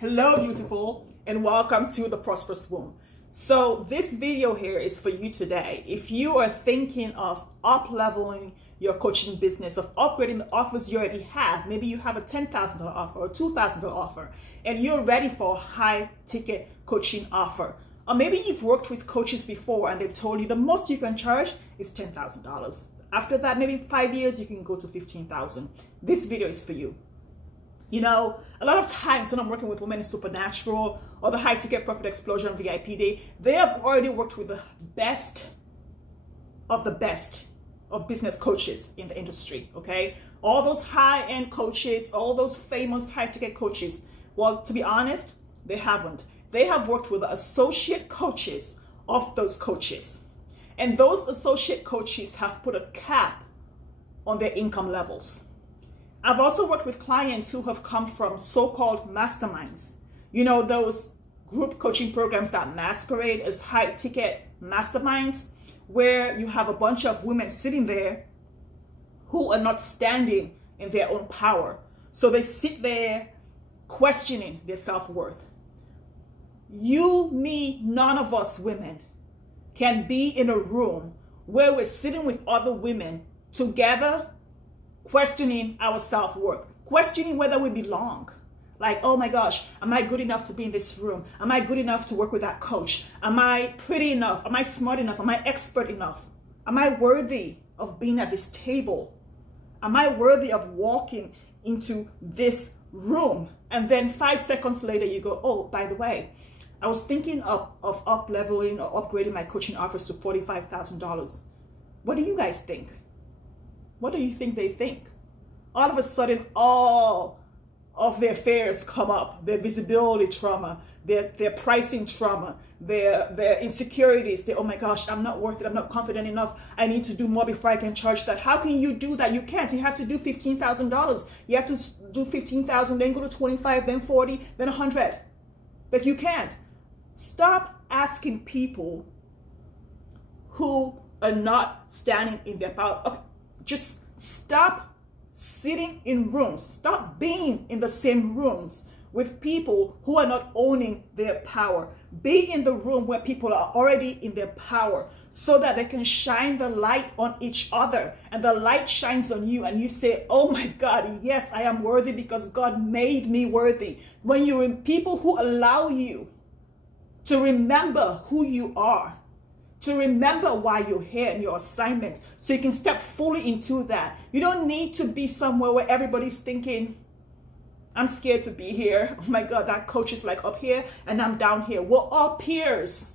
Hello, beautiful, and welcome to the Prosperous Womb. So this video here is for you today. If you are thinking of up-leveling your coaching business, of upgrading the offers you already have, maybe you have a $10,000 offer or $2,000 offer, and you're ready for a high-ticket coaching offer. Or maybe you've worked with coaches before and they've told you the most you can charge is $10,000. After that, maybe 5 years, you can go to $15,000. This video is for you. You know, a lot of times when I'm working with Women in Supernatural or the High Ticket Profit Explosion VIP Day, they have already worked with the best of business coaches in the industry, okay? All those high-end coaches, all those famous high-ticket coaches. Well, to be honest, they haven't. They have worked with the associate coaches of those coaches. And those associate coaches have put a cap on their income levels. I've also worked with clients who have come from so-called masterminds. You know, those group coaching programs that masquerade as high-ticket masterminds, where you have a bunch of women sitting there who are not standing in their own power. So they sit there questioning their self-worth. You, me, none of us women can be in a room where we're sitting with other women together questioning our self-worth, questioning whether we belong. Like, oh my gosh, am I good enough to be in this room? Am I good enough to work with that coach? Am I pretty enough? Am I smart enough? Am I expert enough? Am I worthy of being at this table? Am I worthy of walking into this room? And then 5 seconds later, you go, oh, by the way, I was thinking of up-leveling or upgrading my coaching offers to $45,000. What do you guys think? What do you think they think? All of a sudden, all of their fears come up, their visibility trauma, their pricing trauma, their insecurities, oh my gosh, I'm not worth it, I'm not confident enough, I need to do more before I can charge that. How can you do that? You can't. You have to do $15,000. You have to do $15,000, then go to 25, then 40, then 100. But you can't. Stop asking people who are not standing in their power. Okay. Just stop sitting in rooms. Stop being in the same rooms with people who are not owning their power. Be in the room where people are already in their power so that they can shine the light on each other. And the light shines on you and you say, oh my God, yes, I am worthy because God made me worthy. When you're in people who allow you to remember who you are, to remember why you're here and your assignment, so you can step fully into that. You don't need to be somewhere where everybody's thinking, I'm scared to be here. Oh my God, that coach is like up here and I'm down here. We're all peers.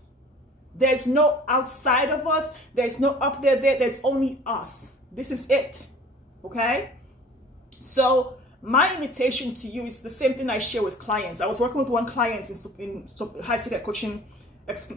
There's no outside of us. There's no up there. There's only us. This is it. Okay? So my invitation to you is the same thing I share with clients. I was working with one client in high-ticket coaching,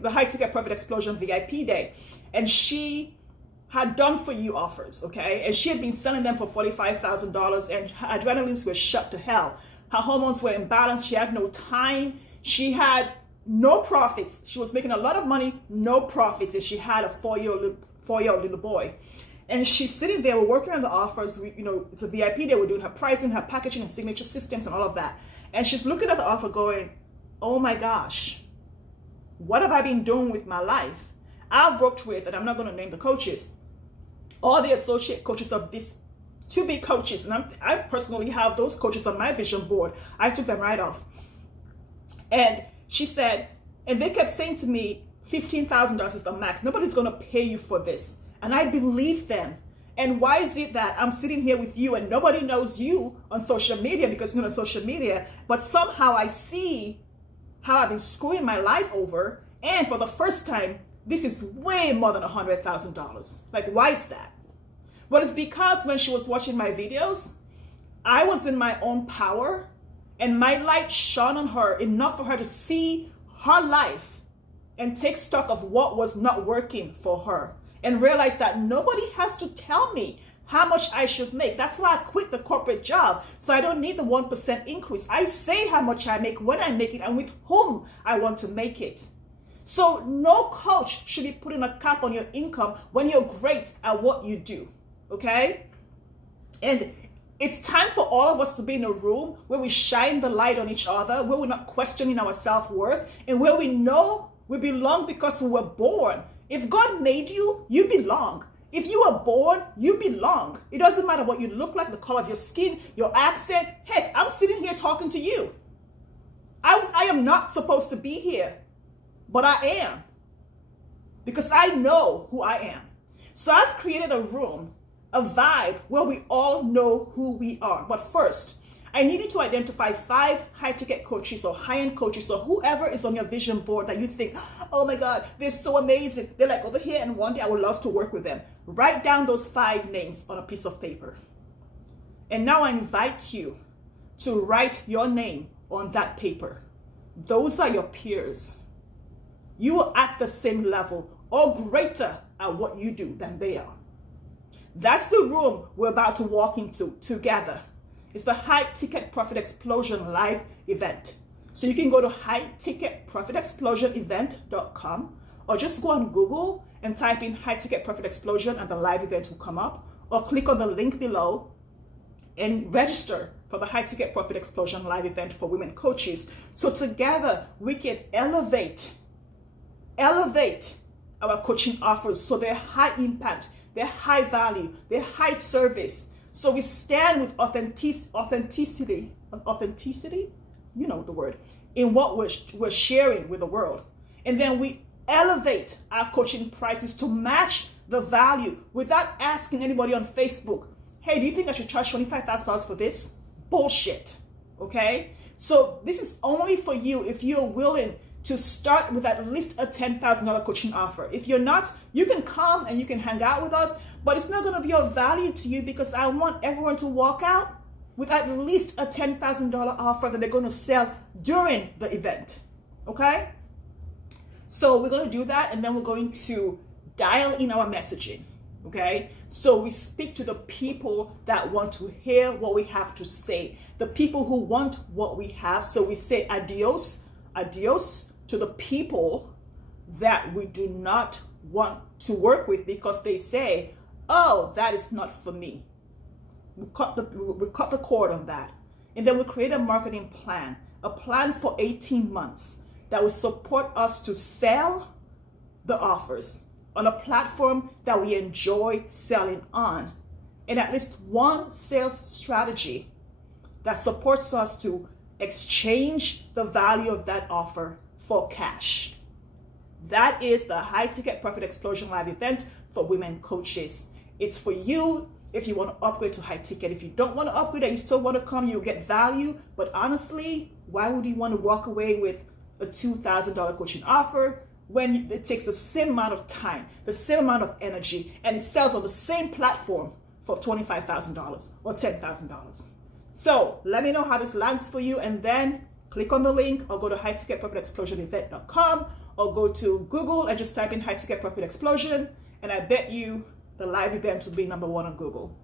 the High Ticket Profit Explosion VIP Day, and she had done for you offers, okay? And she had been selling them for $45,000 and her adrenalines were shut to hell. Her hormones were imbalanced. She had no time. She had no profits. She was making a lot of money, no profits, and she had a four-year-old little boy. And she's sitting there, we're working on the offers. You know, it's a VIP day. We're doing her pricing, her packaging, and signature systems and all of that. And she's looking at the offer going, oh my gosh, what have I been doing with my life? I've worked with, and I'm not going to name the coaches, all the associate coaches of these two big coaches. And I personally have those coaches on my vision board. I took them right off. And she said, and they kept saying to me, $15,000 is the max. Nobody's going to pay you for this. And I believe them. And why is it that I'm sitting here with you and nobody knows you on social media because you're not on social media, but somehow I see how I've been screwing my life over, and for the first time, this is way more than $100,000. Like, why is that? Well, it's because when she was watching my videos, I was in my own power, and my light shone on her enough for her to see her life and take stock of what was not working for her, and realize that nobody has to tell me how much I should make. That's why I quit the corporate job. So I don't need the 1% increase. I say how much I make, when I make it, and with whom I want to make it. So no coach should be putting a cap on your income when you're great at what you do, okay? And It's time for all of us to be in a room where we shine the light on each other, where we're not questioning our self-worth, and where we know we belong because we were born. If God made you, you belong. If you were born, you belong. It doesn't matter what you look like, the color of your skin, your accent. Heck, I'm sitting here talking to you. I am not supposed to be here, but I am, because I know who I am. So I've created a room, a vibe where we all know who we are. But first, I need you to identify 5 high-ticket coaches or high-end coaches or whoever is on your vision board that you think, oh my God, they're so amazing. They're like over here, and one day I would love to work with them. Write down those 5 names on a piece of paper. And now I invite you to write your name on that paper. Those are your peers. You are at the same level or greater at what you do than they are. That's the room we're about to walk into together. It's the High Ticket Profit Explosion live event. So you can go to highticketprofitexplosionevent.com or just go on Google and type in High Ticket Profit Explosion and the live event will come up, or click on the link below and register for the High Ticket Profit Explosion live event for women coaches. So together we can elevate our coaching offers so they're high impact, they're high value, they're high service. So we stand with authenticity, you know the word, in what we're sharing with the world. And then we elevate our coaching prices to match the value without asking anybody on Facebook, hey, do you think I should charge $25,000 for this? Bullshit, okay? So this is only for you if you're willing to start with at least a $10,000 coaching offer. If you're not, you can come and you can hang out with us, but it's not going to be of value to you because I want everyone to walk out with at least a $10,000 offer that they're going to sell during the event, okay? So we're going to do that, and then we're going to dial in our messaging, okay? So we speak to the people that want to hear what we have to say, the people who want what we have. So we say adios to the people that we do not want to work with because they say, oh, that is not for me. We cut the cord on that. And then we create a marketing plan, a plan for 18 months that will support us to sell the offers on a platform that we enjoy selling on, and at least one sales strategy that supports us to exchange the value of that offer for cash. That is the High Ticket Profit Explosion live event for women coaches. It's for you if you want to upgrade to high ticket. If you don't want to upgrade and you still want to come, you'll get value. But honestly, why would you want to walk away with a $2,000 coaching offer when it takes the same amount of time, the same amount of energy, and it sells on the same platform for $25,000 or $10,000? So let me know how this lands for you, and then click on the link or go to highticketprofitexplosionevent.com or go to Google and just type in High Ticket Profit Explosion, and I bet you the live event will be #1 on Google.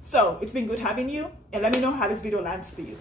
So it's been good having you, and let me know how this video lands for you.